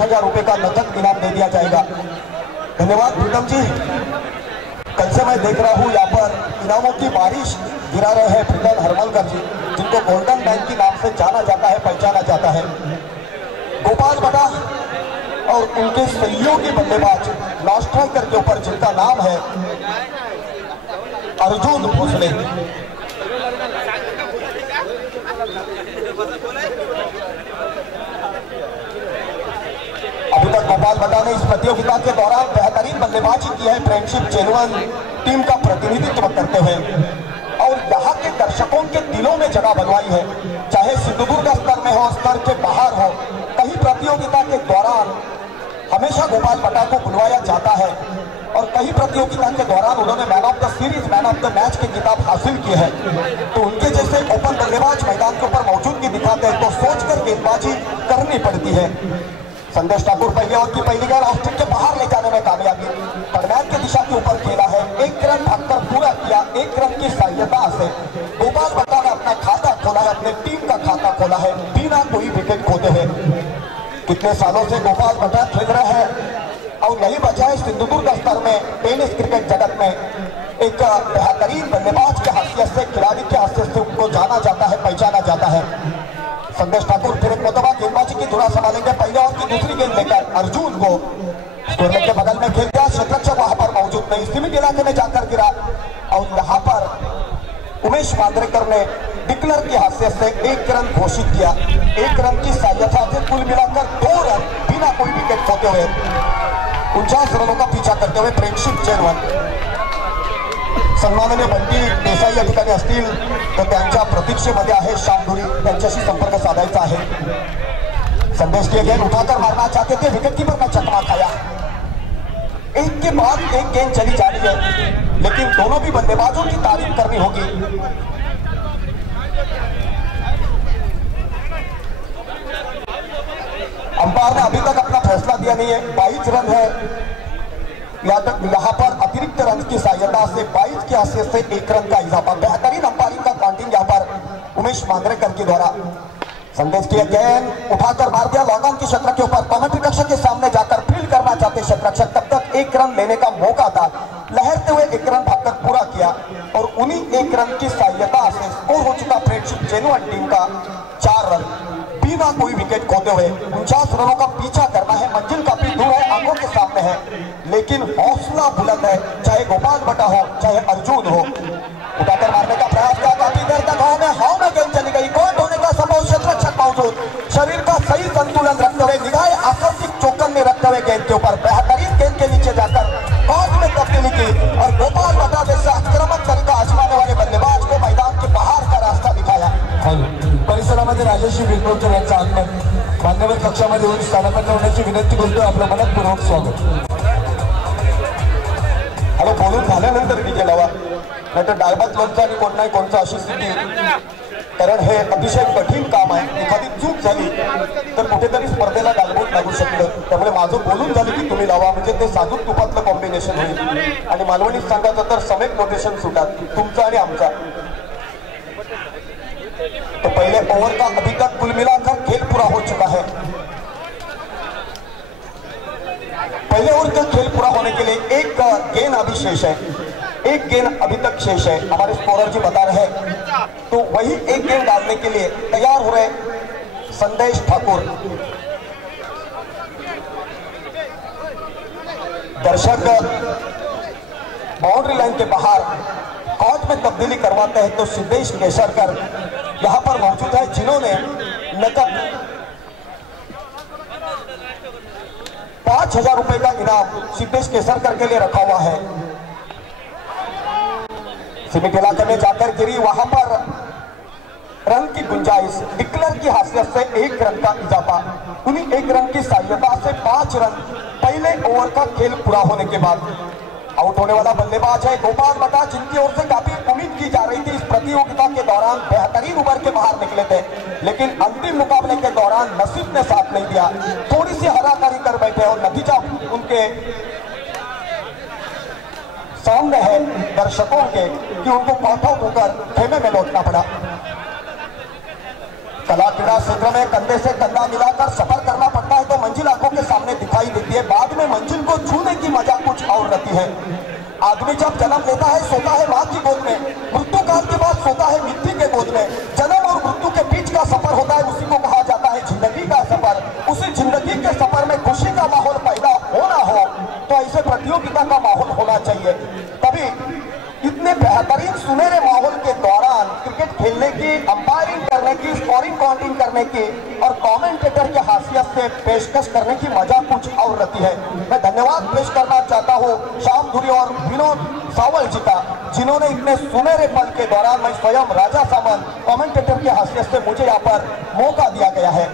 1000 रुपए का नकद इनाम दे दिया जाएगा। धन्यवाद प्रीतम जी। कल से मैं देख रहा हूँ यहाँ पर इनामों की बारिश गिरा रहे हैं प्रीतम हरमलकर जी, जिनको गोल्डन बैंक के नाम से जाना जाता है, पहचाना जाता है। गोपाल बटा और उनके सहयोगी बल्लेबाज लास्ट स्ट्राइकर के ऊपर जिनका नाम है अर्जुन भोसले। अभी तक गोपाल बटा ने इस प्रतियोगिता के दौरान बेहतरीन बल्लेबाजी की है, फ्रेंडशिप जेनुअन टीम का प्रतिनिधित्व करते हुए और यहाँ के दर्शकों के दिलों में जगह बनवाई है। चाहे सिंधुदुर्ग स्तर में हो, स्तर के बाहर हो, कहीं प्रतियोगिता के दौरान हमेशा गोपाल बटा को बुलवाया जाता है और कई प्रतियोगिता के दौरान उन्होंने man of the series, man of the match की खिताब हासिल की है। तो उनके जैसे ओपन बल्लेबाज मैदान के ऊपर मौजूदगी दिखाते हैं तो सोचकर गेंदबाजी करनी पड़ती है। संदेश ठाकुर पहले और की पहली गेंद ऑस्ट्रिक के बाहर ले जाने में कामयाबी, टर्नबैक की दिशा के ऊपर खेला है, 1 रन भागकर पूरा किया। 1 रन की सहायता से गोपाल बटा ने अपना खाता खोला है, अपने टीम का खाता खोला है बिना कोई विकेट खोते हुए। कितने सालों से गोपाल बटा खेल रहे हैं और यही वजह है सिंधुदुर्ग स्तर में टेनिस क्रिकेट जगत में एक बेहतरीन बल्लेबाज के हैसियत से, खिलाड़ी के हैसियत से उनको जाना जाता है, पहचाना जाता है। संदेश ठाकुर फिर एक मुतबा गेंदबाजी की धुरा संभालेंगे। पहले और की दूसरी गेंद लेकर अर्जुन को स्टोरलेग के बगल में खेल दिया, क्षेत्ररक्षक वहां पर मौजूद नहीं, सीमित इलाके में जाकर गिरा और यहाँ पर उमेश मांद्रेकर ने डिक्लर की हैसियत से 1 रन घोषित किया। 1 रन की सहायता से कुल मिलाकर 2 रन बिना कोई विकेट खोते हुए 49 रनों का पीछा करते हुए फ्रेंडशिप जेनुअन सन्माननीय बंटी देसाई या ठिकाणी असतील तर त्यांच्या प्रतीक्षेमध्ये आहे शामधुरी, त्यांच्याशी संपर्क साधायचा आहे। संदेश की गेंद उठाकर मारना चाहते थे, विकेट कीपर का चकमा खाया। एक के बाद एक गेंद चली जा रही है, लेकिन दोनों भी बल्लेबाजों की तारीफ करनी होगी। अंपायर ने अभी तक अपना फैसला दिया नहीं है। 22 रन है, यहाँ पर अतिरिक्त रन की सहायता से 22 की हैसियत से 1 रन का इजाफा। बेहतरीन अंपायरिंग का काउंटिंग यहाँ पर उमेश मांद्रेकर के द्वारा। संदेश की गेंद उठाकर मार दिया लॉन्ग ऑन की क्षेत्र के ऊपर, कमेंट्री कक्ष के सामने जाकर फील्ड करना चाहते क्षेत्ररक्षक, तब तक 1 रन लेने का मौका था। लहरते हुए 1 रन भागकर पूरा किया और उन्हीं 1 रन की सहायता से स्कोर हो चुका फ्रेंडशिप जेनुअन टीम का 4 रन बिना कोई विकेट खोते हुए। 49 रनों का पीछा करना है, मंजिल काफी दूर है, आंखों के सामने है, लेकिन हौसला बुलंद है। चाहे गोपाल बटा हो, चाहे अर्जुन हो, उठाकर मारने का प्रयास किया, काफी देर तक हाव में गेंद चली गई। कोर्ट होने का संभव, क्षेत्ररक्षक मौजूद, शरीर का सही संतुलन रखते हुए, निगाहें आकर्षित चौकन में रखते हुए गेंद के ऊपर बेहतरीन गेंद के नीचे जाकर कोर्ट में तब्दीली की और गोपाल बटा जैसे आक्रामक तरीका आजमाने वाले बल्लेबाज को मैदान के बाहर का रास्ता दिखाया। परिसरामध्ये राजेश बिलकोलकर यांचं आगमन मान्यवर कक्षामध्ये येऊन स्थानापन्न होण्याची विनंती करतो। आपलं मनपूर्वक स्वागत। अरे बोलून झाल्यानंतर विजय लावा, नाहीतर डाळभात लोणचं आणि कोण नाही कोणचं अशी स्थिती, कारण हे अतिशय कठीण काम आहे। एखादी चूक झाली तर कुठेतरी स्पर्धेला गालबोट लागू शकतं, त्यामुळे माझं बोलून झालं की तुम्ही लावा, म्हणजे ते साजूक तुपातलं कॉम्बिनेशन होईल। आणि मालवणीत सांगायचं तर समेक नोटेशन सुटात तुमचा आणि आमचा। तो पहले ओवर का अभी तक कुल मिलाकर खेल पूरा हो चुका है। पहले ओवर का खेल पूरा होने के लिए 1 गेंद अभी शेष है, 1 गेंद अभी तक शेष है, हमारे स्कोरर जी बता रहे हैं। तो वही 1 गेंद डालने के लिए तैयार हो रहे संदेश ठाकुर। दर्शक बाउंड्री लाइन के बाहर कोर्ट में तब्दीली करवाते हैं तो सिद्धेश केसरकर यहाँ पर मौजूद है, जिन्होंने नकद 5000 रुपए का इनाम सिद्धेश केसरकर के लिए रखा हुआ है। सीमित इलाके में जाकर गिरी, वहां पर रन की गुंजाइश, डिक्लेयर की हैसियत से 1 रन का इजाफा, उन्हीं 1 रन की सहायता से 5 रन पहले ओवर का खेल पूरा होने के बाद। आउट होने वाला बल्लेबाज है गोपाल बटा, जिनकी ओर से काफी उम्मीद की जा रही थी। इस प्रतियोगिता के दौरान बेहतरीन उभर के बाहर निकले थे, लेकिन अंतिम मुकाबले के दौरान नसीब ने साथ नहीं दिया, थोड़ी सी हराकारी कर बैठे और नतीजा उनके सामने है दर्शकों के कि उनको पाठों होकर खेमे में लौटना पड़ा। कला क्रीड़ा क्षेत्र में कंधे से कंधा मिलाकर सफर करना पड़ता है तो मंजिल आंखों के सामने रहती है। आदमी जब जन्म लेता है सोता है माँ की गोद में, मृत्यु काल के बाद सोता है मिट्टी के गोद में। जन्म और मृत्यु के बीच का सफर होता है, उसी को कहा जाता है जिंदगी का सफर। उसी जिंदगी के सफर में खुशी का माहौल पैदा होना हो तो ऐसे प्रतियोगिता का माहौल होना चाहिए। तभी इतने बेहतरीन सुनहरे माहौल के दौरान क्रिकेट खेलने की, अंपायरिंग करने की, स्कोरिंग काउंटिंग करने की और कमेंटेटर की हैसियत से पेशकश करने की मजा कुछ और रहती है। मैं धन्यवाद पेश करना चाहता हूँ श्याम धुरी और विनोद सावल जी का, जिन्होंने इतने सुनहरे पल के दौरान मैं स्वयं राजा सामंत कमेंटेटर की हैसियत से मुझे यहाँ पर मौका दिया गया है।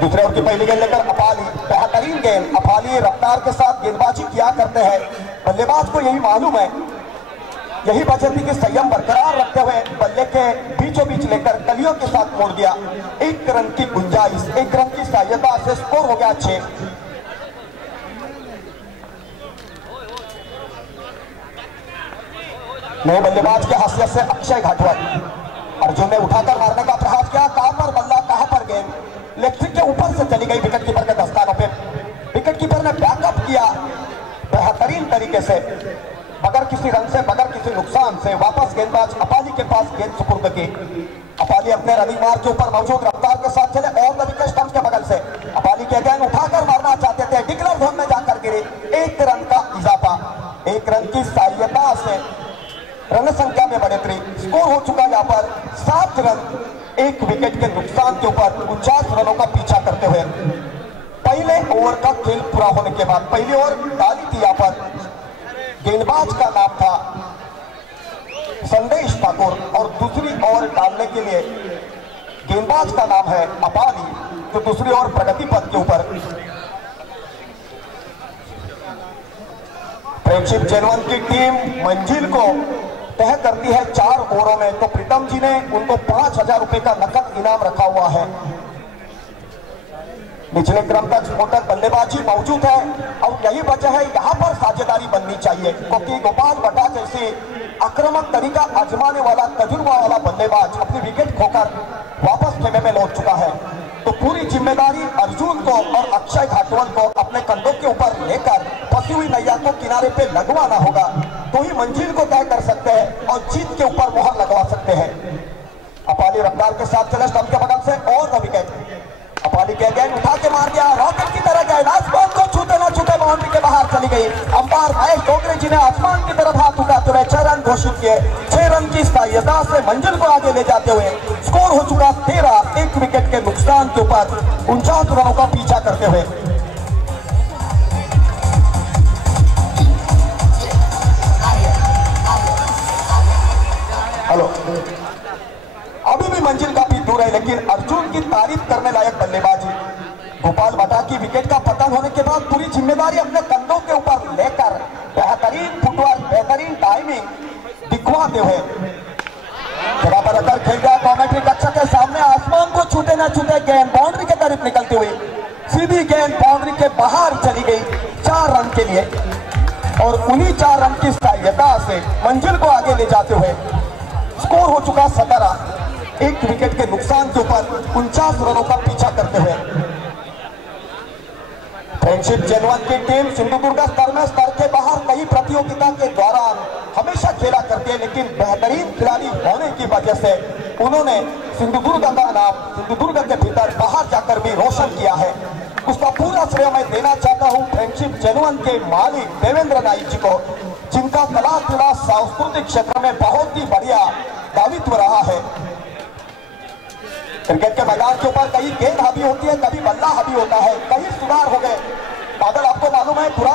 दूसरे ओवर की पहली गेंद लेकर अपाली, बेहतरीन गेंद। अपाली रफ्तार के साथ गेंदबाजी किया करते हैं, बल्लेबाज को यही मालूम है, यही वजह थी कि संयम बरकरार रखते हुए बल्ले के बीचों बीच लेकर कलियों के साथ मोड़ दिया। 1 रन की गुंजाइश, 1 रन की सहायता से स्कोर हो गया 6। नए बल्लेबाज के हैसियत से अक्षय घाटवल, अर्जुन ने उठाकर मारने का प्रयास किया। कहां पर बल्ला, कहां पर गेंद, इलेक्ट्रिक के ऊपर से चली गई विकेट कीपर के दस्तानों पे। विकेट कीपर ने बैकअप किया बेहतरीन तरीके से, बगैर किसी रन से, बगैर किसी नुकसान से वापस गेंदबाज अपाली के पास गेंद सुपुर्द की। अपाली अपने रनिंग मार्ग के ऊपर मौजूद रफ्तार के साथ चले और विकेट स्टंप के बगल से अपाली के गेंद उठाकर मारना चाहते थे, डिक्लेयर जोन में जाकर गिरे। 1 रन का इजाफा, 1 रन की सहायता से रन संख्या में बढ़ोतरी। स्कोर हो चुका यहाँ पर 7 रन, 1 विकेट के नुकसान के ऊपर 49 रनों का पीछा करते हुए। पहले ओवर का खेल पूरा होने के बाद पहली ओवर डाली थी यहाँ पर, गेंदबाज का नाम था संदेश ठाकुर और दूसरी ओवर डालने के लिए गेंदबाज का नाम है अपाली, तो दूसरी ओवर प्रगति पथ के ऊपर। फ्रेंडशिप जेनवन की टीम मंजिल को तय करती है 4 ओवरों में, तो प्रीतम जी ने उनको 5000 रुपए का नकद इनाम रखा हुआ है। निचले क्रम तक स्फोटक बल्लेबाजी मौजूद है और यही वजह है यहाँ पर साझेदारी बननी चाहिए, क्योंकि गोपाल भट्टा जैसे आक्रामक तरीका आजमाने वाला तजुर्बा वाला बल्लेबाज अपनी विकेट खोकर वापस खेमे में लौट चुका है। तो पूरी जिम्मेदारी अर्जुन को और अक्षय घाटवल को अपने कंधों के ऊपर लेकर फंसी हुई नैया को किनारे पे लगवाना होगा, तो ही मंजिल को तय कर सकते हैं और जीत के ऊपर मोहर लगवा सकते हैं। अपाली रफ्तार के साथ चले स्टंप के बगल से और विकेट। अपाली के गेंद उठा के मार दिया, रॉकेट की तरह गेंद आसमान को छूते ना छूते बाउंड्री के बाहर चली गई। अंपायर महेश डोगरे जी ने आसमान की तरफ हाथ उठाते हुए 6 रन घोषित किए। 6 रन की सहायता से मंजिल को आगे ले जाते हुए स्कोर हो चुका 13, 1 विकेट के नुकसान के ऊपर 49 रनों का पीछा करते हुए। हेलो, अभी भी मंजिल काफी दूर है, लेकिन अर्जुन की तारीफ करने लायक बल्लेबाजी। गोपाल भट्टा की विकेट का पतन होने के बाद पूरी जिम्मेदारी अपने कंधों के ऊपर लेकर बेहतरीन फुटवर्क, बेहतरीन टाइमिंग दिखवाते हुए जगह पर अगर खेल गया। कॉमेंट्री कक्षा के सामने आसमान को छूते न छूते गेंद बाउंड्री के तरफ निकलती हुई सीधी गेंद बाउंड्री के बाहर चली गई 4 रन के लिए, और उन्हीं 4 रन की सहायता से मंजिल को आगे ले जाते हुए स्कोर हो चुका 17, 1 विकेट के नुकसान के ऊपर 49 रनों का पीछा करते हुए। फ्रेंडशिप जेनवन की टीम सिंधुदुर्ग स्तर में, स्तर के बाहर कई प्रतियोगिता के दौरान हमेशा खेला करती है, लेकिन बेहतरीन खिलाड़ी होने की वजह से उन्होंने सिंधुदुर्ग का नाम सिंधुदुर्ग के भीतर बाहर जाकर भी रोशन किया है। उसका पूरा श्रेय मैं देना चाहता हूं फ्रेंडशिप जेनवन के मालिक देवेंद्र नाइक जी को, जिनका कला क्रीड़ा सांस्कृतिक क्षेत्र में बहुत ही बढ़िया दायित्व रहा है। क्रिकेट के मैदान के ऊपर कहीं गेंद हावी होती है, कभी बल्ला हावी होता है, कहीं सुधार हो गए। बादल आपको मालूम है पूरा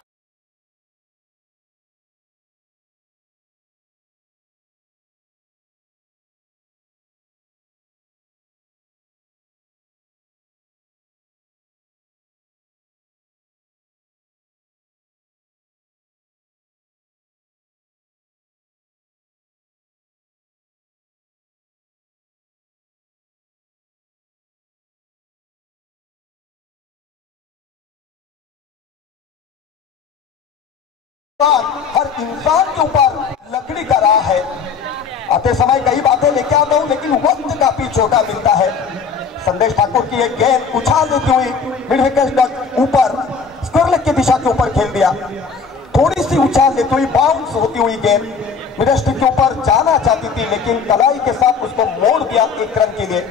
हर इंसान के ऊपर लकड़ी का राह है। आते समय कई बातें लेके आता हूं, लेकिन वक्त काफी छोटा मिलता है। संदेश ठाकुर की एक गेंद उछाल देती हुई मिड विकेट तक ऊपर स्कोर पिछड़ने की दिशा के ऊपर खेल दिया। थोड़ी सी उछाल लेती हुई बाउंस होती हुई गेंद मिड स्टिक के ऊपर जाना चाहती थी, लेकिन कलाई के साथ उसको मोड़ दिया 1 रन के लिए।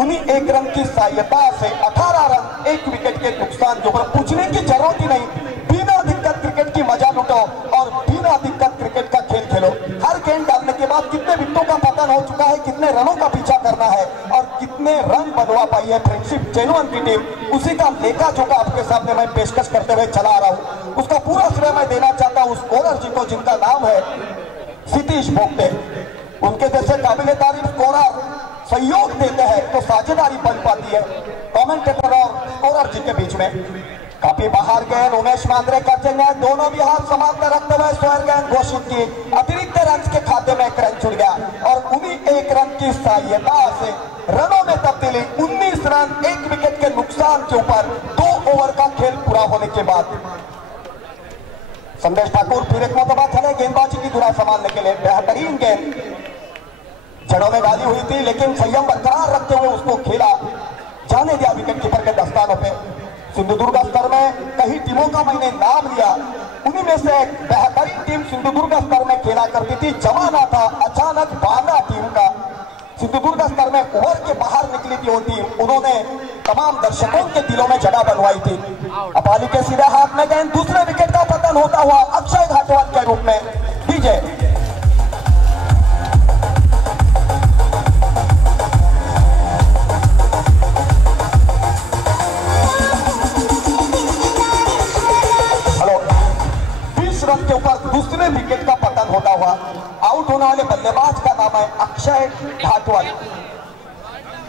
उन्हीं 1 रन की सहायता से 18 रन 1 विकेट के नुकसान के ऊपर। पूछने की जरूरत ही नहीं, बिना दिक्कत क्रिकेट की मजा लुटो और बिना दिक्कत क्रिकेट का खेल खेलो। हर गेंद डालने के बाद कितने विकेटों का पतन हो चुका है, कितने रनों का पीछा करना है और कितने रन बनवा पाई है फ्रेंडशिप जेन्युइन की टीम, उसी का लेखा जोखा आपके सामने मैं पेशकश करते हुए चला रहा हूं। उसका पूरा श्रेय मैं देना चाहता हूं उस स्कोरर जी को जिनका नाम है सतीश बोगटे। उनके जैसे काबिले तारीफ स्कोरर सहयोग देते हैं तो साझेदारी बन पाती है कमेंटेटर और स्कोरर जी के बीच में। काफी बाहर गेंद उमेश मांद्रे करते हैं, दोनों भी हाथ समाप्त रखते हुए स्क्वायर गेंद घोषित की। अतिरिक्त रन के खाते में 1 रन छुट गया और उन्हीं 1 रन की सहायता से रनों में तब्दीली। 19 रन 1 विकेट के नुकसान के ऊपर 2 ओवर का खेल पूरा होने के बाद संदेश ठाकुर फिर एक मरतबा चले गेंदबाजी की धुरा संभालने के लिए। बेहतरीन गेंद जड़ों में डाली हुई थी, लेकिन संयम बरकरार रखते हुए उसको खेला जाने दिया विकेट कीपर के दस्तानों पे। सिंधुदुर्ग स्तर में कई टीमों का मैंने नाम लिया, उन्हीं में से एक बेहतरीन टीम सिंधुदुर्ग स्तर में खेला करती थी। जमाना था अचानक बांदा टीम का। सिंधुदुर्ग स्तर में उभर के बाहर निकली थी वो टीम, उन्होंने तमाम दर्शकों के दिलों में जगह बनवाई थी। अपाली के सीधे हाथ में गेंद, दूसरे विकेट का पतन होता हुआ अक्षय घाटवाल के रूप में विजय। रन के ऊपर दूसरे विकेट का पतन होता हुआ आउट होने वाले बल्लेबाज का नाम है अक्षय घाटवाल।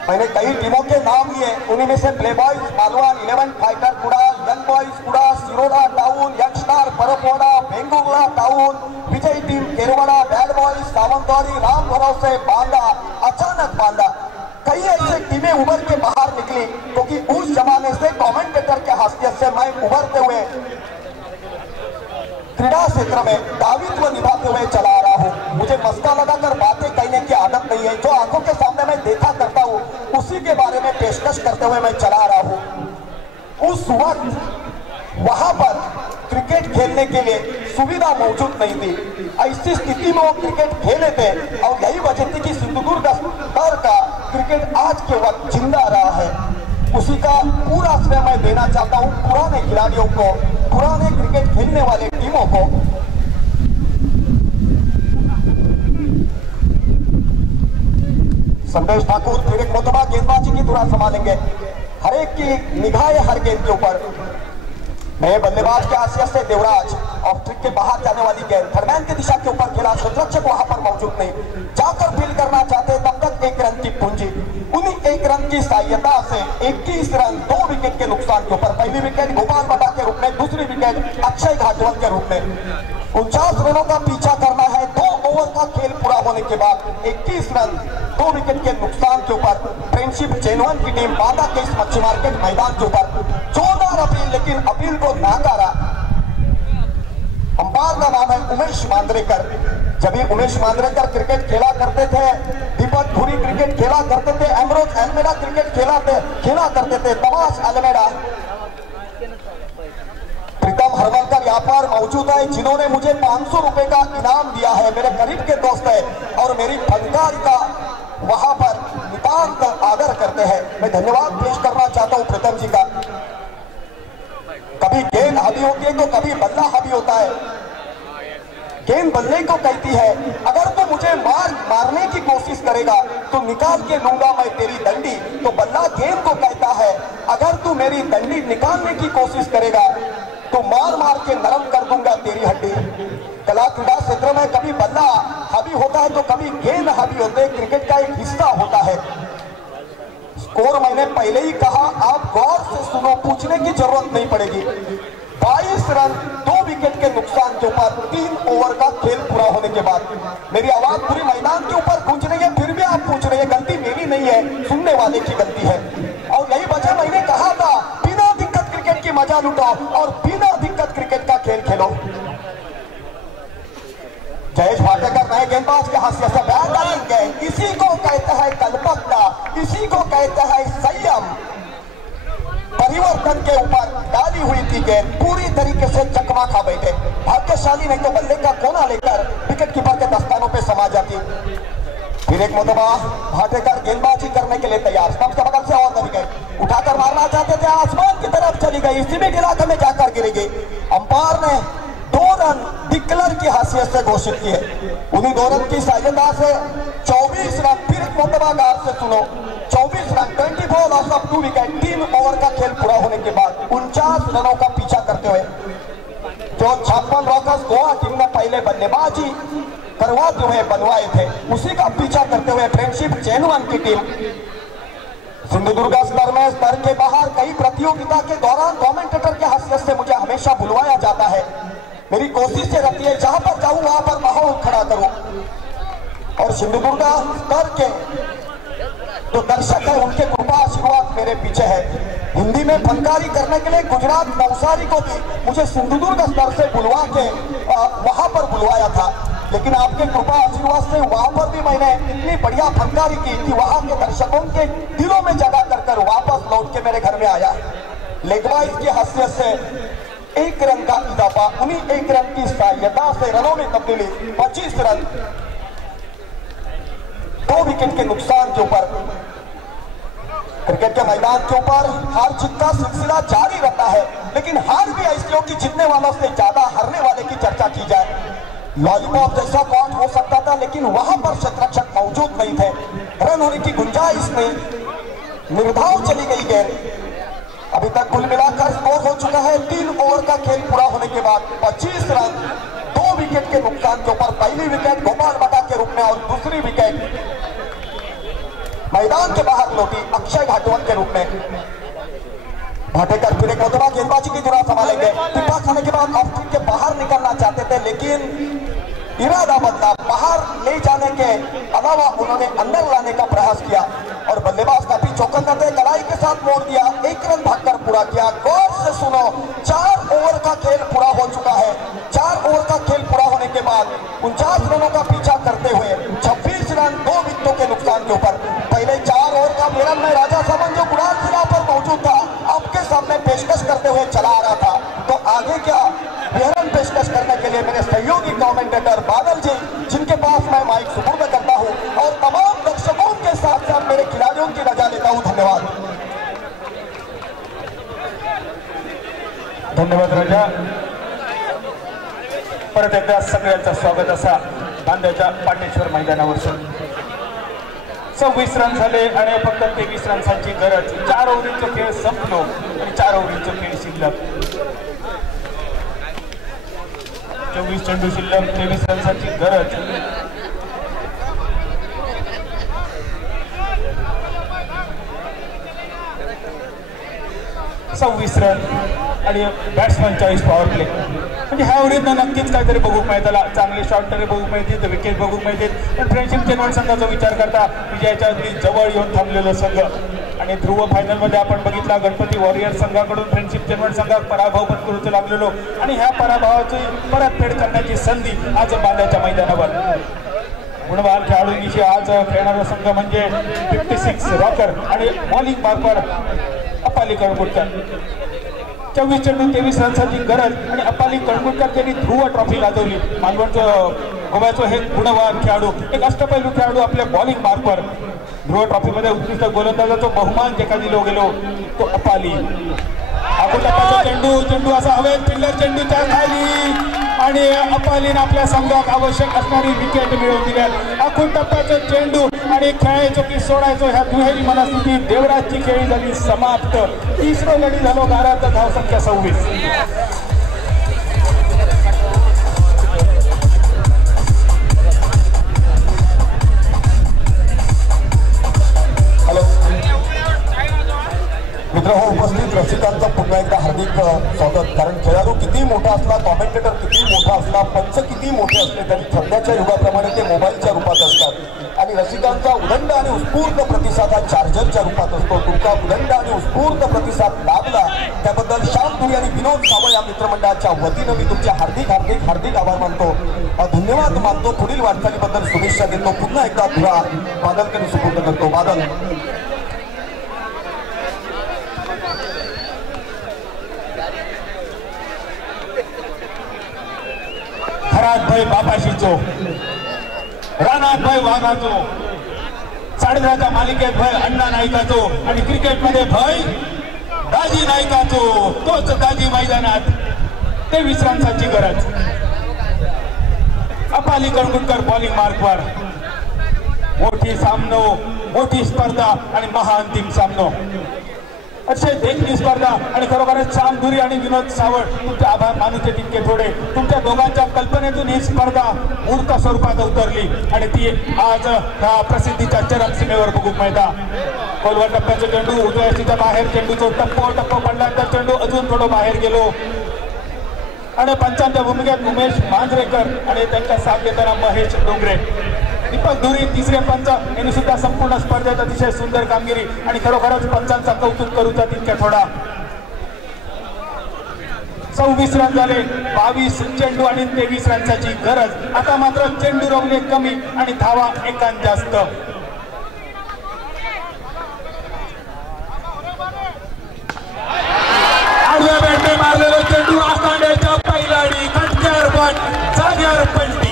मैंने कई टीमों के नाम लिए, उन्हीं में से play boys Malvan 11 fighter Kuda, young boys Kuda, Shiroda town, young star Parpoda, Bengugla town, Vijay team Kerwada, bad boys Sawantwadi, Ram Bharose Banda, अचानक बांदा। कई ऐसे टीमें उभर के बाहर निकली क्योंकि उस जमाने से कमेंटेटर के हैसियत से मैं उभरते हुए क्रीड़ा क्षेत्र में दायित्व निभाते हुए चला आ रहा हूं। मुझे मस्का लगाकर बातें कहने की आदत नहीं है, जो आंखों के सामने मैं देखा करता हूं उसी के बारे में पेशकश करते हुए मैं चला आ रहा हूं। उस वक्त वहां पर क्रिकेट खेलने के लिए सुविधा मौजूद नहीं थी, ऐसी स्थिति में वो क्रिकेट खेले थे और यही वजह थी कि सिंधुदुर्ग स्तर का क्रिकेट आज के वक्त जिंदा रहा है। उसी का पूरा श्रेय मैं देना चाहता हूं पुराने खिलाड़ियों को, पुराने क्रिकेट खेलने वाले टीमों को। संदेश ठाकुर फिर एक मरतबा गेंदबाजी की धुरा संभालेंगे। हर एक की निगाहें हर गेंद के ऊपर। नए बल्लेबाज के हैसियत से देवराज ऑफ ट्रिक के बाहर जाने वाली गेंद थर्मैन की दिशा के ऊपर खेला, संरक्षक वहां पर मौजूद नहीं, जाकर फील्ड करना चाहते तब तक 1 रन की पूंजी। उन्हीं 1 रन की सहायता से 21 रन 2 विकेट के नुकसान के ऊपर। पहली विकेट गोपाल बटा के रूप में, दूसरी विकेट अक्षय घाटवाल के रूप में। 49 रनों का पीछा करना है 2 ओवर का खेल पूरा होने के बाद। 21 रन 2 विकेट के नुकसान के ऊपर फ्रेंडशिप जेन्युइन की टीम बांदा के इस मच्छी मार्केट मैदान के ऊपर जोरदार अपील, लेकिन अपील को नाकारा। अंपायर का नाम है उमेश मांद्रेकर। जब भी उमेश मांद्रेकर क्रिकेट खेला करते थे, दीपक धुरी क्रिकेट खेला करते थे, एमरोज एल्मेडा क्रिकेट खेला करते थे, तमाश अल्मेडा, प्रीतम हरवलकर यहाँ पर मौजूद है जिन्होंने मुझे 500 रुपए का इनाम दिया है। मेरे करीब के दोस्त है और मेरी फनकारी का वहां पर नितांत आदर करते हैं। मैं धन्यवाद पेश करना चाहता हूं प्रीतम जी का। कभी गेंद हावी होती है तो कभी बल्ला हावी होता है। गेंद बल्ले को कहती है अगर तू मुझे मारने की कोशिश करेगा तो निकाल के लूंगा मैं तेरी डंडी। तो बल्ला गेंद को कहता है अगर तू मेरी डंडी निकालने की कोशिश करेगा तो मार मार के नरम कर दूंगा तेरी हड्डी। कला क्रीड़ा क्षेत्र में कभी बल्ला हावी होता है तो कभी गेंद हावी होते हैं, क्रिकेट का एक हिस्सा होता है। स्कोर मैंने पहले ही कहा, आप गौर से सुनो, पूछने की जरूरत नहीं पड़ेगी। 22 रन 2 विकेट के नुकसान के ऊपर 3 ओवर का खेल पूरा होने के बाद मेरी आवाज पूरी मैदान के ऊपर गूंज रही है, फिर भी आप पूछ रहे हैं। गलती मेरी नहीं है, सुनने वाले की गलती है। और यही वजह मैंने कहा था बिना दिक्कत क्रिकेट की मजा लुटाओ और बिना दिक्कत क्रिकेट का खेल खेलो। जयेश भाटेकर नए गेंदबाज के हैसियत से बेहतरीन गेंद, इसी को कहते हैं कल्पकता, इसी को कहते हैं संयम। परिवर्तन तन के ऊपर डाली हुई थी गेंद, पूरी तरीके से चकमा खा बैठे। भाग्यशाली नहीं तो बल्ले का कोना लेकर विकेट कीपर के दस्तानों पे समा जाती। फिर एक मरतबा भाटेकर गेंदबाजी करने के लिए तैयार, स्टंप के बगल से और विकेट उठाकर मारना चाहते थे, आसमान की तरफ चली गई, सीमित इलाके में जाकर गिरेगी। अंपायर ने 2 रन डिक्लेयर की हैसियत से घोषित किए। उन्हीं 2 रन की सहायता से 24 रन, फिर एक मरतबा गार से सुनो, 24 run 24 loss of 2 wicket. 3 over का खेल पूरा होने के बाद 49 रनों का पीछा करते हुए जो 56 रॉकर्स गोवा टीम ने पहले बल्लेबाजी करवाते हुए बनवाए थे, उसी का पीछा करते हुए फ्रेंडशिप चेनुवन की टीम सिंधुदुर्ग स्तर में, स्तर के बाहर कई प्रतियोगिता के दौरान कमेंटेटर के हैसियत से मुझे हमेशा बुलवाया जाता है। मेरी कोशिश ये रहती है जहां पर जाऊं वहां पर माहौल खड़ा करूं, और सिंधुदुर्ग स्तर के जो दर्शक है उनके कृपा आशीर्वाद मेरे पीछे है। हिंदी में फनकारी करने के लिए गुजरात नवसारी को भी मुझे सिंधुदुर्ग स्तर से बुलवा के वहां पर बुलवाया था, लेकिन आपके कृपा आशीर्वाद से वहां पर भी मैंने इतनी बढ़िया फनकारी की कि वहां के दर्शकों के दिलों में जगह कर वापस लौट के मेरे घर में आया। लेगवाइज की हैसियत से 1 रन का इजाफा, उन्हीं 1 रन की सहायता से रनों में तब्दीली, 25 रन 2 विकेट के नुकसान के ऊपर। क्रिकेट के मैदान के ऊपर हार जीत का सिलसिला जारी रहता है, लेकिन हार भी ऐसी हो कि जीतने वालों से ज्यादा हारने वाले की चर्चा की जाए। लॉलीपॉप जैसा पॉइंट हो सकता था, लेकिन वहां पर क्षेत्ररक्षक मौजूद नहीं थे, रन होने की गुंजाइश नहीं, निर्धाव चली गई गेंद। अभी तक कुल मिलाकर स्कोर हो चुका है 3 ओवर का खेल पूरा होने के बाद 25 रन 2 विकेट के नुकसान के ऊपर। पहली विकेट गोपाल बटा के रूप में और दूसरी विकेट मैदान के बाहर लौटी अक्षय घाटवन के रूप में। भाटेकर फिर एक मरतबा गेंदबाजी की जुरात संभालेंगे, टिप्पा खाने के बाद ऑफ के बाहर निकलना चाहते थे, लेकिन इरादा बदला, बाहर ले जाने के अलावा उन्होंने अंदर लाने का प्रयास किया और बल्लेबाज काफी चौकन्ना थे, कलाई के साथ मोड़ दिया, 1 रन भागकर पूरा किया। गौर से सुनो, 4 ओवर का खेल पूरा हो चुका है। 4 ओवर का खेल पूरा होने के बाद 49 रनों का पीछा करते हुए 26 रन 2 विकेटों के नुकसान के ऊपर। पहले 4 ओवर का बेरन में राजा सामन जो गुड़ाल जिला पर मौजूद था, आपके सामने पेशकश करते हुए चला आ रहा था, तो आगे क्या बेहरन पेशकश करने के लिए मेरे सहयोगी कमेंटेटर बादल जी, जिनके पास मैं माइक सुपुर्द करता हूं, और तमाम दर्शकों के साथ साथ मेरे खिलाड़ियों की रजा लेता हूं। धन्यवाद। धन्यवाद राजा। परत एकदा सगळ्यांचं स्वागत असा बांद्याच्या पाटेश्वर मैदानावर। 26 रन झाले आणि फक्त 23 रन्सांची गरज। 4 ओव्हरींचा खेळ संपलो आणि 4 ओव्हरींचा खेळ शिल्लक। 24 चेंडू शिल्लक, 23 रन्सांची गरज। सव्वीस रन आणि बॅट्समन 40 पॉवर प्ले। म्हणजे ह्या ओव्हरीतनं नक्कीच काहीतरी बघू मिळेल, चांगले शॉट तरी बघू मिळतील, विकेट बघू मिळतील। पण फ्रेंडशिप चेन्नई संघाचा विचार करता विजयाच्या अगदी जवळ येऊन थांबलेलं संघ आणि ध्रुव फायनलमध्ये आपण बघितला गणपती वॉरियर संघाकडून फ्रेंडशिप चेन्नई संघात पराभव पत्करूच लागलेलो आणि ह्या पराभवाची परतफेड करण्याची संधी आज बांद्याच्या मैदानावर। गुणवान खेळाडूंची आज खेळणारा संघ म्हणजे 56 रॉकर आणि बॉलिंग मार्कर अपाली कणकुटकर। 24 चेंडू 23 रनसाठी गरज आणि अपाली कणकुटकर यांनी ध्रुव ट्रॉफी गाजवली। मालवणचं गोव्याचं हे गुणवान खेळाडू, एक अष्टपैलू खेळाडू आपल्या बॉलिंग मार्कवर ध्रुव ट्रॉफीमध्ये उत्कृष्ट गोलंदाजाचा बहुमान जे दिलो गेलो तो अपाली। आकुटप्पाचा चेंडू असा हवेत, फिल्डर चेंडूच्या खाली आणि अपालीने आपल्या संघात आवश्यक असणारी विकेट मिळवून दिल्या। आकुटप्पाचा चेंडू आणि खेळायचो की सोडायचो ह्या दुहेरी मनस्थिती देवराजची खेळी झाली समाप्त। 30 गडी झालो, 12 धावसंख्या 26। मित्रांनो, उपस्थित रसिकांचं पुन्हा एकदा हार्दिक स्वागत। कारण खेळाडू किती मोठा असला, कॉमेंटेटर किती मोठा असला, पंच किती मोठे असले तरी सध्याच्या युगाप्रमाणे ते मोबाईलच्या रूपात असतात आणि रसिकांचा उदंड आणि उत्स्फूर्त प्रतिसाद हा चार्जरच्या रूपात असतो। तुमचा उदंड आणि उत्स्फूर्त प्रतिसाद लाभला त्याबद्दल श्याम धुरी आणि विनोद सावळ या मित्रमंडळाच्या वतीनं मी तुमचे हार्दिक हार्दिक हार्दिक आभार मानतो, धन्यवाद मानतो। पुढील वाटचालीबद्दल शुभेच्छा देतो। पुन्हा एकदा धुरा बादलकडे सुपूर्द करतो। बादल घरात भय बापाशीचो, रानात भय वाघाचो, 10.5च्या मालिकेत भय अण्णा नाईकाचो आणि क्रिकेटमध्ये भय दाजी नाईकाचो. तोच दाजी मैदानात 23 रन्साची गरज. अपाली कणकुटकर बॉलिंग मार्कवर. मोठी सामनो, मोठी स्पर्धा आणि महाअंतिम सामनो. अतिशय देखणी स्पर्धा आणि खरोखरच श्याम धुरी आणि विनोद सावळ तुमचे आभार मानूचे तितके थोडे. तुमच्या दोघांच्या कल्पनेतून ही स्पर्धा मूर्त स्वरूपात उतरली आणि ती आज ह्या प्रसिद्धीच्या चरम सीमेवर बघू मिळता. खोलवर टप्प्याचा चेंडू उजव्या बाहेर, चेंडूचो टप्पो पडल्यानंतर चेंडू अजून थोडं बाहेर गेलो आणि पंचांच्या भूमिकेत उमेश मांजरेकर आणि त्यांच्या साथ देताना महेश डोंगरे. दीपक धुरी तिसरे पंच यांनी सुद्धा संपूर्ण स्पर्धेत अतिशय सुंदर कामगिरी आणि खरोखरच पंचांचा कौतुक करूचा तितक्या थोडा. 26 रन झाले, 22 चेंडू आणि 23 रन्साची गरज. आता मात्र चेंडू रवले कमी आणि धावा एकांत जास्त. आडव्या बॅटने मारलेला चेंडू आखाड्याच्या पैलाडी खटक्यावर बट जाग्यावर पलटी.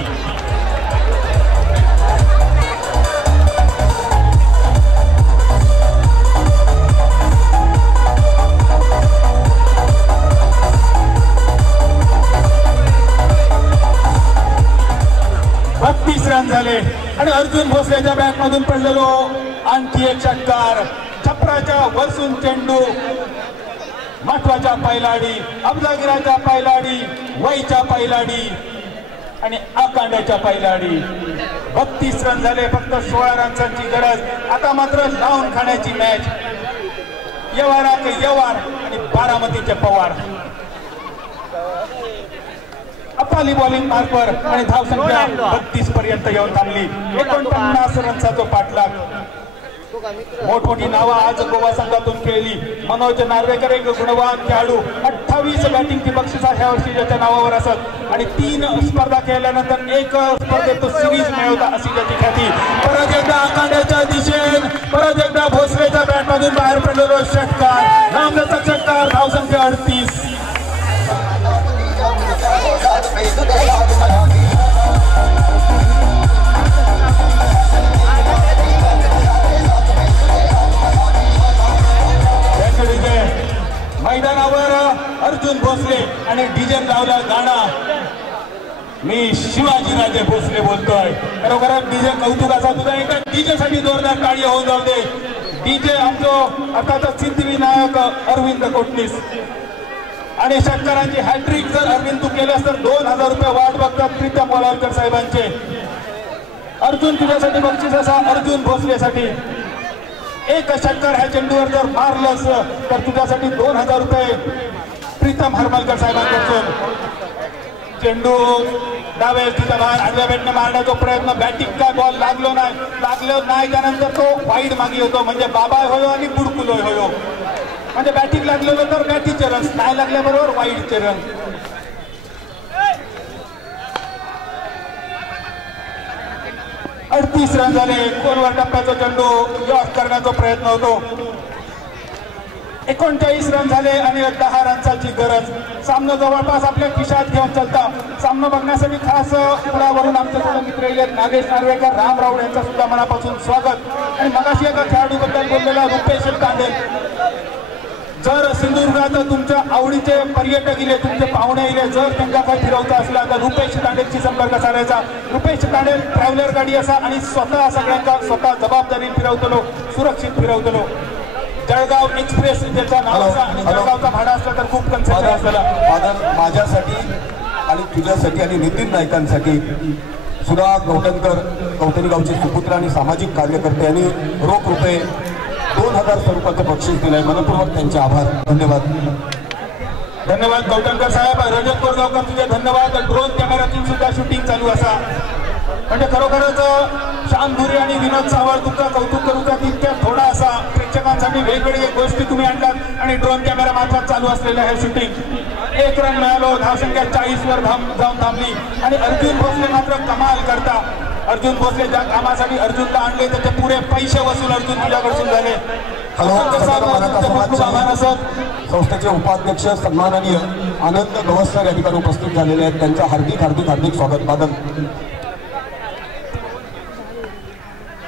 रन झाले आणि अर्जुन भोसलेच्या बॅट मधून पडलेलो आणखी एक षटकार. छपराच्या वरसून चेंडू महत्वाच्या पैलाडी, अफजागिराच्या पैलाडी, वैच्या पैलाडी आणि आकांड्याच्या पैलाडी. 32 रन झाले, फक्त 16 रन्सांची गरज. आता मात्र लावून खाण्याची मॅच. यवाराचे यवार आणि बारामतीचे पवार. अपाली बॉलिंग मार्कवर आणि धावसंख्या 32 पर्यंत येऊन थांबली. 49 रन्साचा पाठलाग. मोठमोठी नावं आज गोवा संघातून खेळली. मनोज नार्वेकर एक गुणवान खेळाडू. 28 बॅटिंगची बक्षिसा ह्या वर्षी ज्याच्या नावावर असत आणि 3 स्पर्धा खेळल्यानंतर एक स्पर्धेत तो सिरीज मिळवता अशी त्याची ख्याती. परत एकदा आखाड्याच्या दिशेन, परत एकदा भोसलेच्या बॅट मधून बाहेर पडलेलो षटकार, नामलचक षटकार. धावसंख्या 38. मैदानावर अर्जुन भोसले आणि डीजे लावला गाणं. मी शिवाजीराजे भोसले बोलतोय. खरोखर डीजे कौतुकाचा तुझा एका डीजे साठी जोरदार टाळी होऊन जाऊ दे. डीजे आमचो अर्थातच सिद्धिविनायक अरविंद कोटणीस आणि षटकारांची हॅट्रिक जर अरविंद तू केल्यास तर 2000 रुपये वाट बघतात प्रीतम वलावकर साहेबांचे. अर्जुन तुझ्यासाठी बक्षीस असा अर्जुन भोसलेसाठी. एक षटकार ह्या चेंडूवर जर मारलंस तर तुझ्यासाठी 2000 रुपये प्रीतम हरमलकर साहेबांकडून. चेंडू डाव्या तुझ्या बाहेर आडव्या बॅटने मारण्याचा प्रयत्न. बॅटिंग काय बॉल लागलो नाही त्यानंतर तो वाईड मागे होतो. म्हणजे बाबा होयो आणि बुडकुलोय होयो. म्हणजे बॅटिंग लागलेलं तर बॅटिंगचे रन, नाही लागल्याबरोबर वाईडचे रन. अडतीस रन झाले. खोलवर टप्प्याचा चेंडू यॉर्क करण्याचा प्रयत्न होतो. 39 रन झाले आणि 10 रन्साची गरज. सामना जवळपास आपल्या खिशात घेऊन चालता. सामना बघण्यासाठी खास पुण्यावरून आमचे थोडे मित्र येत. नागेश नार्वेकर, राम राऊळ यांचं सुद्धा मनापासून स्वागत. आणि मगाशी एका खेळाडूबद्दल बोललेला रुपेश तांडेल. जर सिंधुदुर्गात तुमच्या आवडीचे पर्यटक इले, तुमचे पाहुणे इले, जर त्यांना काही फिरवता असला तर रुपेश तांडेलशी संपर्क साधायचा. रुपेश तांडेल ट्रॅव्हलर गाडी असा आणि स्वतः सगळ्यांना स्वतः जबाबदारी फिरवतलो, सुरक्षित फिरवतलो. जळगाव एक्सप्रेस त्याचा नाव असा आणि जळगावचा भाडा असला तर खूप कन्सेशन असला. माझ्यासाठी आणि तुझ्यासाठी आणि नितीन नाईकांसाठी सुधा गौतनकर, गौतनी गावचे सुपुत्र आणि सामाजिक कार्यकर्ते यांनी रोख रुपये 2000 स्वरूपाचं बक्षीस दिलंय. मनपूर्वक त्यांचे आभार. धन्यवाद. धन्यवाद गौतमकर साहेब. रजत कोरगावकर तुझे धन्यवाद. ड्रोन कॅमेरातून सुद्धा शूटिंग चालू असा. म्हणजे खरोखरच श्याम धुरी आणि विनोद सावळ तुमचा कौतुक करूचा तितक्या थोडा असा. प्रेक्षकांसाठी वेगवेगळी गोष्टी तुम्ही आणलात आणि ड्रोन कॅमेरा मार्फत चालू असलेलं हे शूटिंग. 1 रन मिळालो. धावसंख्या 40 वर जाऊन थांबली आणि अर्जुन भोसले मात्र कमाल करता. अर्जुन भोसले ज्या कामासाठी अर्जुनला आणले त्याचे पुरे पैसे वसूल अर्जुन तुझ्याकडून झाले. संस्थेचे उपाध्यक्ष सन्माननीय आनंद गवसकर या ठिकाणी उपस्थित झालेले आहेत, त्यांचं हार्दिक हार्दिक हार्दिक स्वागत. बादल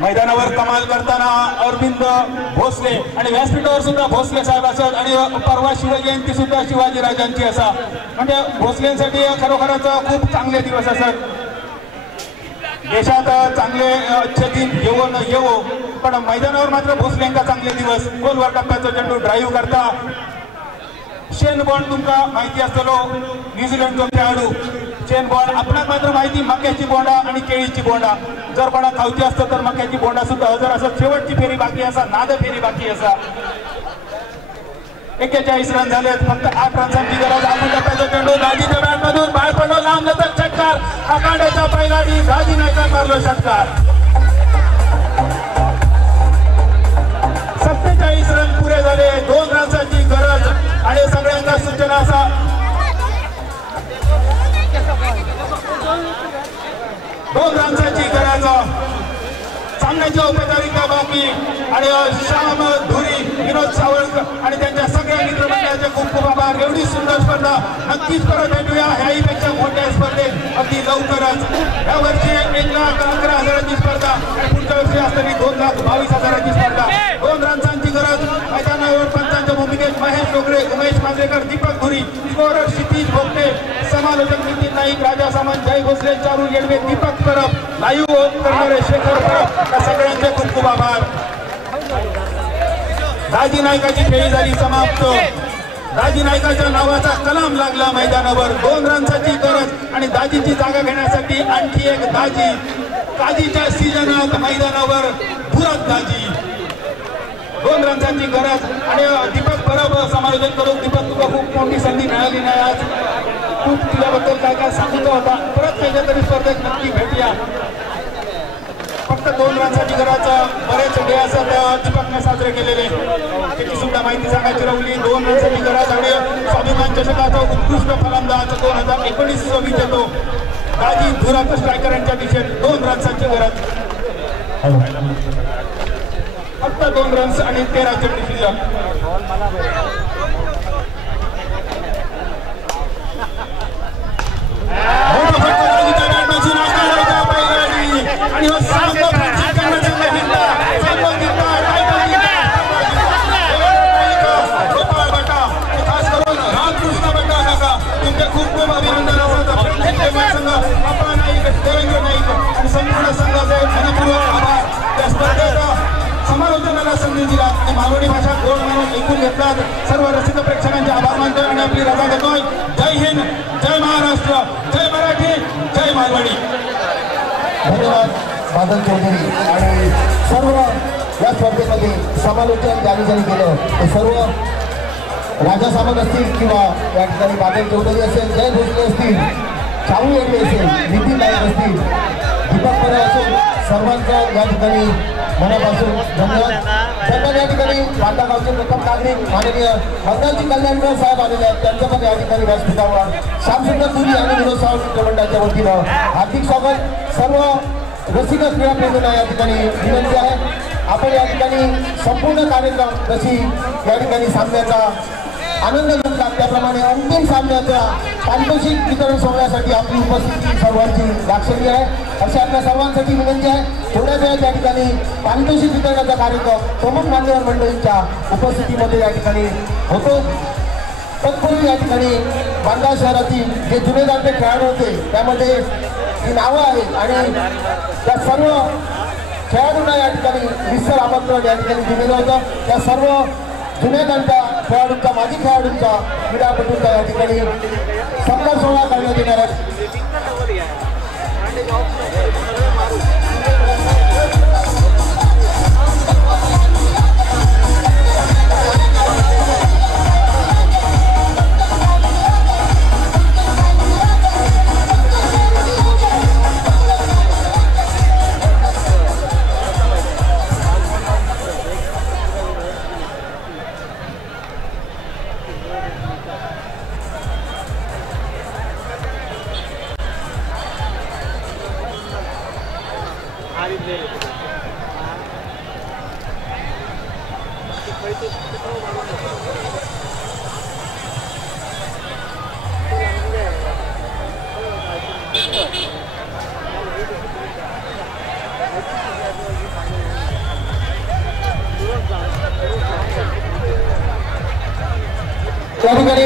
मैदानावर कमाल करताना अरविंद भोसले आणि व्यासपीठावर सुद्धा भोसले साहेब असत आणि परवा शिवजयंती सुद्धा शिवाजी राजांची असा, म्हणजे भोसलेंसाठी खरोखरच खूप चांगले दिवस असत. देशात चांगले दिन येवो न येवो, पण मैदानावर मात्र भोसलेंचा चांगले दिवस. गोलवर टप्प्याचा चेंडू ड्राईव्ह करता शेन बॉन्ड तुमका माहिती असतलो, न्यूझीलंडचो खेळाडू शेन बॉन्ड. आपणाक मात्र माहिती मक्याची बोंडा आणि केळीची बोंडा. जर कोणाक खावची असतं तर मक्याची बोंडा सुद्धा हजर असत. शेवटची फेरी बाकी असा, नाद फेरी बाकी असा. 41 रन झालेत, फक्त 8 रन्सांची गरज. आपण टप्प्याचा चेंडू दाजीच्या बॅटमधून बाहेर पडलो, लांब लचक षटकार. आखाड्याचा पहिला डी दाजी नायका मारलो षटकार. 47 रन पुरे झाले, 2 रन्सांची गरज आणि सगळ्यांना सूचना असा 2 रन्सांची गरज. सामन्याची औपचारिकता बाकी आणि श्याम धुरी, विनोद सावळकर आणि त्यांच्या सगळ्या मित्रमंडळाचे खूप खूप आभार. एवढी सुंदर स्पर्धा नक्कीच परत भेटूया ह्याहीपेक्षा मोठ्या स्पर्धेत अगदी लवकरच. या वर्षी 1,11,000ची स्पर्धा आणि पुढच्या वर्षी असणारी 2,22,000ची स्पर्धा. 2 रन्सांची गरज. मैदानावर पंचांच्या भूमिकेत महेश डोगरे, उमेश मांजरेकर, दीपक धुरी, स्कोरर क्षितिज भोगटे, समालोचक नितीन नाईक, राजा सामंत, जय भोसले, चारू येडवे, दीपक परब, लाईव्ह करणारे शेखर परब, या सगळ्यांचे खूप खूप आभार. दाजी नायकाची खेळी झाली समाप्त. दाजी नायकाच्या नावाचा कलाम लागला मैदानावर. 2 रन्साची गरज आणि दाजीची जागा घेण्यासाठी आणखी एक दाजी. दाजीच्या सीजनात मैदानावर पुरत दाजी. 2 रन्साची गरज आणि दीपक परब समालोचन करून. दीपक तुला खूप मोठी संधी मिळाली नाही आज. खूप तुझ्याबद्दल काय काय सांगितलं होता. परत त्याच्या तरी स्पर्धेत नक्की भेटूया. फक्त 2 रन्साची गरज. बरेच डे असत दीपकने साजरे केलेले, त्याची सुद्धा माहिती सांगायची राहिली. 2 रन्साची गरज आणि स्वाभिमान चषकाचा उत्कृष्ट फलंदाज 2019 विजेतो दाजी धुरात स्ट्रायकर यांच्या दिशेत 2 रन्साची गरज. फक्त 2 रन्स आणि 13 चेंडू शिल्लक. आणि खास करून रामकृष्ण बटा काका, तुमचे खूप खूप अभिनंदन. अप्पा नाईक, देवेंद्र नाईक आणि संपूर्ण संघाचे मनपूर्वक आभार. त्या स्पर्धेत समालोचनाला संधी दिला आणि मालवणी भाषा गोड म्हणून ऐकून घेतलात. सर्व रसिक प्रेक्षकांचे आभार मानतोय आणि आपली रजा घेतोय. जय हिंद, जय महाराष्ट्र, जय मराठी, जय मालवणी. धन्यवाद बादल चौधरी. आणि सर्व या स्पर्धेमध्ये समालोचन ज्यांनी ज्यांनी केलं ते सर्व राजा सामंत असतील किंवा या ठिकाणी बादल चौधरी असेल, जय भोसले असतील, चाऊ येडवे असेल, नितीन नाईक असतील, दीपक परब असेल, सर्वांचं या ठिकाणी मनापासून धन्यवाद. दरम्यान या ठिकाणी पाटा गावचे प्रथम नागरिक माननीय मंदाजी कल्याणकर साहेब आलेले आहेत, त्यांचं पण या ठिकाणी व्यासपीठावर श्यामसुंदर धुरी आणि विनोद सावळकर मित्रमंडळाच्या वतीनं हार्दिक स्वागत. सर्व रसिक क्रीडाप्रेमींना या ठिकाणी विनंती आहे, आपण या ठिकाणी संपूर्ण कार्यक्रम जशी या ठिकाणी सामन्याचा आनंद घेतला त्याप्रमाणे अंतिम सामन्याच्या पारितोषिक वितरण सोहळ्यासाठी आपली उपस्थिती सर्वांची लाक्षणीय आहे. अशी आपल्या सर्वांसाठी विनंती आहे. थोड्या वेळात या ठिकाणी पारितोषिक वितरणाचा कार्यक्रम प्रमुख मान्यवर मंडळींच्या उपस्थितीमध्ये या ठिकाणी होतो. तत्पूर्वी या ठिकाणी बांदा शहरातील जे जुने जाणते खेळाडू होते त्यामध्ये ही नावं आहेत आणि त्या सर्व खेळाडूंना या ठिकाणी विस्तर आमंत्रण या ठिकाणी दिलेलं होतं. त्या सर्व जुन्या जाणत्या खेळाडूंचा, माजी खेळाडूंचा, क्रीडापटूंचा या ठिकाणी सत्कार सोहळा करण्यात येणार आहे. त्या ठिकाणी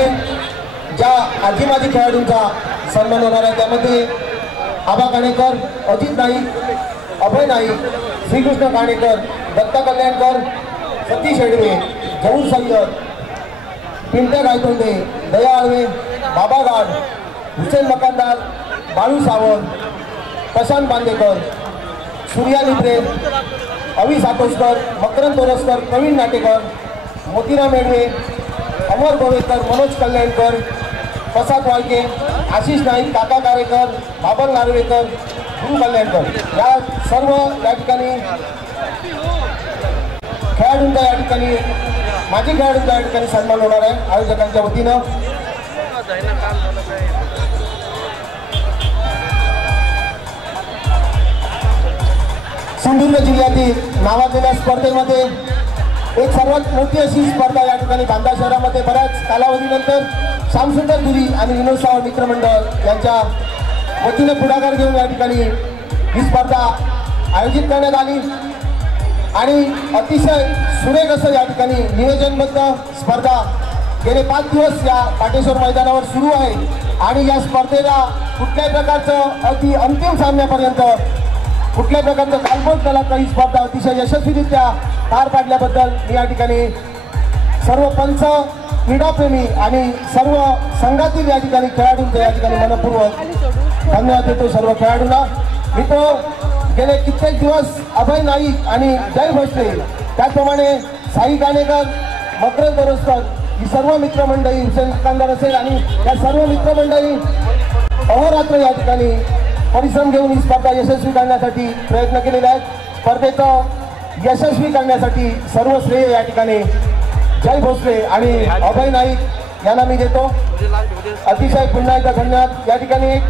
ज्या आजी माजी खेळाडूंचा सन्मान होणार आहे त्यामध्ये आबा काणेकर, अजित नाईक, अभय नाईक, श्रीकृष्ण काणेकर, दत्ता कल्याणकर, सतीश हेडवे, जहूर सय्यद, पिंट्या गायतोंडे, दया आळवे, बाबा गाड, हुसेन मकानदार, बाळू सावंत, प्रशांत बांदेकर, सूर्या लिब्रे, अवी सातोसकर, मकरंद तोरसकर, प्रवीण नाटेकर, मोतीराम मेढवे, अमर गोवेकर, मनोज कल्याणकर, प्रसाद वाळके, आशिष नाईक, काका कारेकर, बाबल नार्वेकर, गुरु कल्याणकर या सर्व या ठिकाणी खेळाडूंचा या ठिकाणी माजी खेळाडूंचा या ठिकाणी सन्मान होणार आहे आयोजकांच्या वतीनं. सिंधुदुर्ग जिल्ह्यातील नावाजलेल्या स्पर्धेमध्ये एक सर्वात मोठी अशी स्पर्धा या ठिकाणी बांदा शहरामध्ये बऱ्याच कालावधीनंतर श्यामसुंदर धुरी आणि विनोद सावळ मित्रमंडळ यांच्या वतीने पुढाकार घेऊन या ठिकाणी ही स्पर्धा आयोजित करण्यात आली आणि अतिशय सुरेख असं या ठिकाणी नियोजनबद्ध स्पर्धा गेले 5 दिवस या पाटेश्वर मैदानावर सुरू आहे आणि या स्पर्धेला कुठल्याही प्रकारचं अति अंतिम सामन्यापर्यंत कुठल्याही प्रकारचं कालबोल केला ही स्पर्धा अतिशय यशस्वीरित्या पार पाडल्याबद्दल मी या ठिकाणी सर्व पंच, क्रीडाप्रेमी आणि सर्व संघातील या ठिकाणी खेळाडूंचे या ठिकाणी मनपूर्वक धन्यवाद देतो सर्व खेळाडूंना. मित्र गेले कित्येक दिवस अभय नाईक आणि जय भोसले त्याचप्रमाणे साई काणेकर, मकरंद तोरसकर ही सर्व मित्रमंडळी, हुसेन मकानदार असेल आणि या सर्व मित्रमंडळी अहोरात्र या ठिकाणी परिश्रम घेऊन ही स्पर्धा यशस्वी करण्यासाठी प्रयत्न केलेले आहेत. स्पर्धेचं यशस्वी करण्यासाठी सर्व श्रेय या ठिकाणी जय भोसले आणि अभय नाईक यांना मी देतो. अतिशय पुन्हा एकदा धन्यवाद. या ठिकाणी एक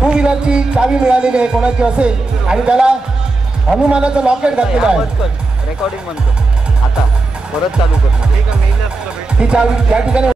2 व्हीलरची चावी मिळालेली आहे कोणाची असेल आणि त्याला हनुमानाचं लॉकेट घातलेलं आहे. रेकॉर्डिंग म्हणतो आता परत चालू करतो. ती चावी या ठिकाणी